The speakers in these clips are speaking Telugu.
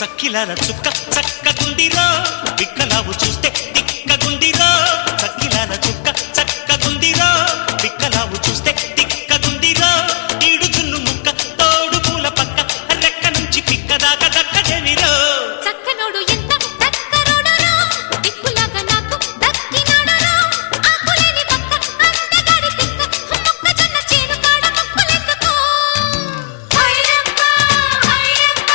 చక్కిలాల చుక్క చక్కగుందిరో బిక్కలావు చూస్తే తిక్కగుందిరో చక్కిలాల చుక్క చక్కగుందిరో బిక్కలావు చూస్తే తిక్కగుందిరో ఈడు చున్ను ముక్క తోడు పూల పక్క రెక్క నుంచి పిక్క దాకా దక్కజెవిరో చక్కనోడు ఎంత దక్కరోడరో దిక్కులాగా నాకు దక్కినాడరో ఆకులేని పక్క అందగాడి తిక్క మొక్కజొన్న చేను కాడ మొక్కలెత్తుకో హైరప్ప హైరప్ప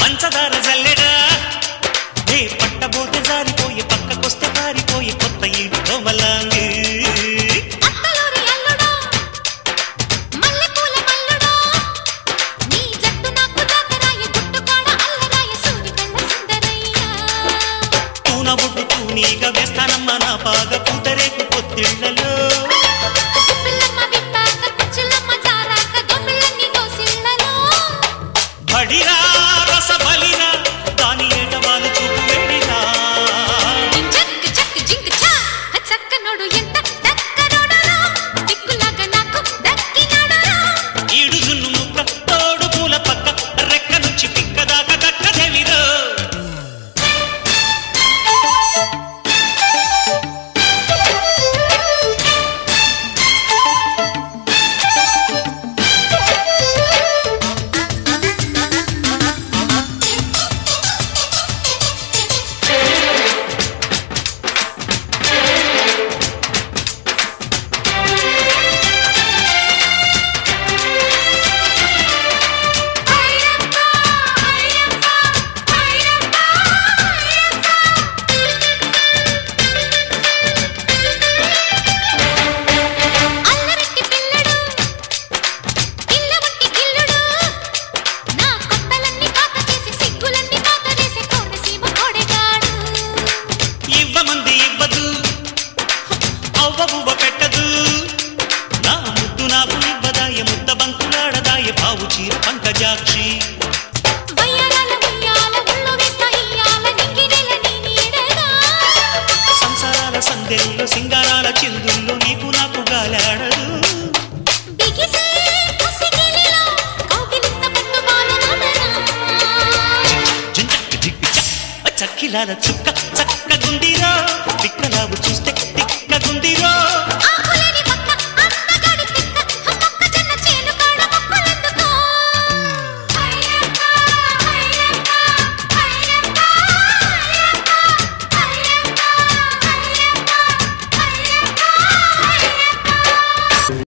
పంచదార జల్లెడా నే పట్టబోతే జారిపోయి పక్కకొస్తే పారిపోయి కొత్త ఈడు కోమలాంగి అత్తలూరి అల్లుడా మల్లెపూల మల్లుడా నీ జట్టు నాకు జాతరాయ గుట్టుకాడ అల్లరాయ సూరి కళ్ళ సుందరయ్య తూన బొట్టు తూనీగా వేస్తానమ్మ నా పాగ పూతరేకు పొత్తిళ్లలో పిల్లమ్మ విప్పాక కుచ్చులమ్మ జారాక దొమ్మిళ్ళన్ని దోసిళ్ళలో బడిరా రస బలిరా దాని ఏటవాలు చూపు వేడిరా జింక్ చక్ జింక్ చా చక్కనోడు ఎంత దక్కరోడరో దిక్కులాగా నాకు దక్కినాడరో ఈడు జున్ను ముక్క తోడు పూల పక్క రెక్క నుంచి పిక్క దాకా దక్కజెవిరో అల్లరెట్టి పిల్లడు ఇల్లవట్టి గిల్లుడు నా కొత్తలన్నీ పాత చేసి సిగ్గులన్నీ పాతరేసి కోనసీమ కోడెగాడు ఇవ్వమంది ఇవ్వదు అవ్వబువ్వ పెట్టదు నా ముద్దు నాకు ఇవ్వదాయ ముద్ద బంకులాడదాయ బావు చీర పంకజాక్షి వయ్యారాల ఉయ్యాల ఉళ్ళు వేస్తా ఇయ్యాల నింగిరెల నీ నీడగా సంసారాల సందెల్లో సింగారాల చిందుల్లో నీకు నాకు గాలాడదు బిగిసే కసిగిలిలో కౌగిలింత పట్టు బాలనదనా జింజక్ జిగ్ చ చక్కిలాల చుక్క చక్కగుంది